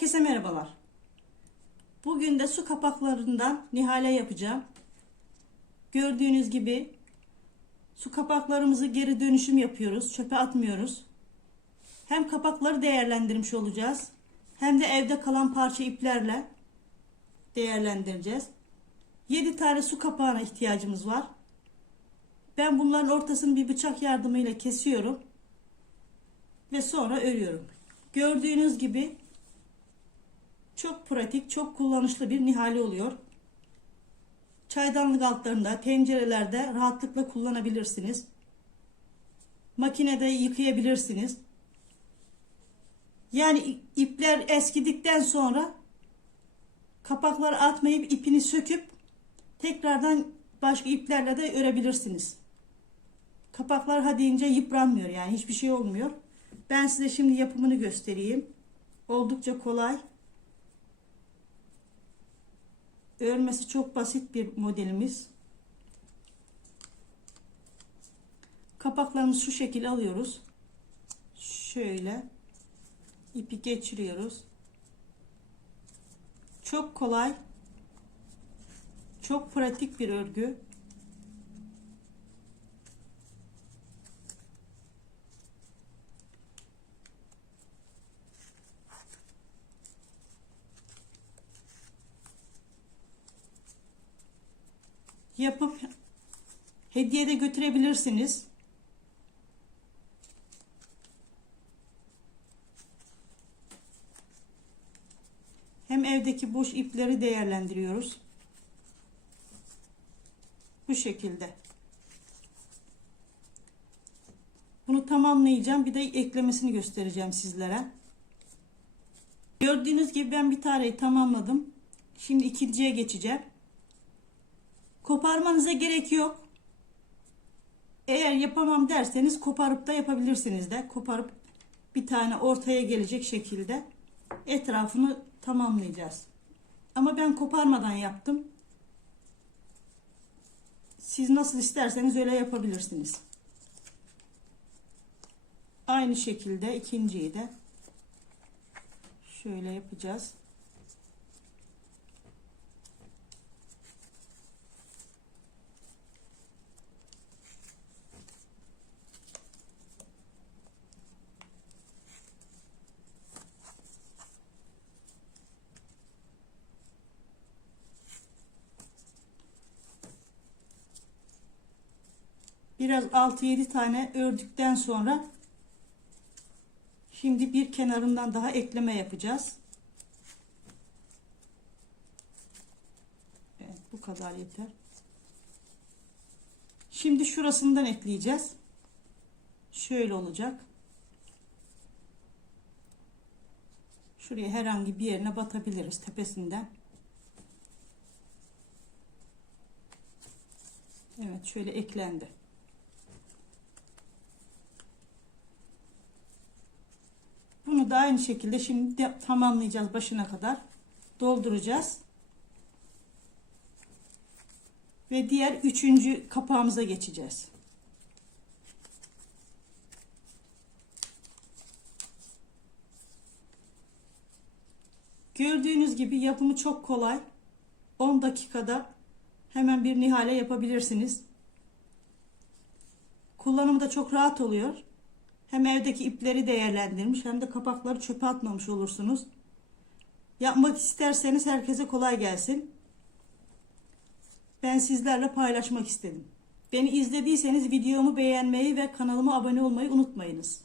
Herkese merhabalar. Bugün de su kapaklarından nihale yapacağım. Gördüğünüz gibi su kapaklarımızı geri dönüşüm yapıyoruz. Çöpe atmıyoruz. Hem kapakları değerlendirmiş olacağız. Hem de evde kalan parça iplerle değerlendireceğiz. 7 tane su kapağına ihtiyacımız var. Ben bunların ortasını bir bıçak yardımıyla kesiyorum. Ve sonra örüyorum. Gördüğünüz gibi çok pratik, çok kullanışlı bir nihale oluyor. Çaydanlık altlarında, tencerelerde rahatlıkla kullanabilirsiniz. Makinede yıkayabilirsiniz. Yani ipler eskidikten sonra kapakları atmayıp ipini söküp tekrardan başka iplerle de örebilirsiniz. Kapaklar ha deyince yıpranmıyor yani hiçbir şey olmuyor. Ben size şimdi yapımını göstereyim. Oldukça kolay. Örmesi çok basit bir modelimiz. Kapaklarımızı şu şekilde alıyoruz. Şöyle ipi geçiriyoruz. Çok kolay. Çok pratik bir örgü. Yapıp hediye de götürebilirsiniz. Hem evdeki boş ipleri değerlendiriyoruz. Bu şekilde. Bunu tamamlayacağım. Bir de eklemesini göstereceğim sizlere. Gördüğünüz gibi ben bir taneyi tamamladım. Şimdi ikinciye geçeceğim. Koparmanıza gerek yok. Eğer yapamam derseniz koparıp da yapabilirsiniz de. Koparıp bir tane ortaya gelecek şekilde etrafını tamamlayacağız. Ama ben koparmadan yaptım. Siz nasıl isterseniz öyle yapabilirsiniz. Aynı şekilde ikinciyi de şöyle yapacağız. Biraz 6-7 tane ördükten sonra şimdi bir kenarından daha ekleme yapacağız. Evet, bu kadar yeter. Şimdi şurasından ekleyeceğiz. Şöyle olacak. Şuraya herhangi bir yerine batabiliriz tepesinden. Evet şöyle eklendi. Bunu da aynı şekilde şimdi de tamamlayacağız başına kadar. Dolduracağız. Ve diğer üçüncü kapağımıza geçeceğiz. Gördüğünüz gibi yapımı çok kolay. 10 dakikada hemen bir nihale yapabilirsiniz. Kullanımı da çok rahat oluyor. Hem evdeki ipleri değerlendirmiş hem de kapakları çöpe atmamış olursunuz. Yapmak isterseniz herkese kolay gelsin. Ben sizlerle paylaşmak istedim. Beni izlediyseniz videomu beğenmeyi ve kanalıma abone olmayı unutmayınız.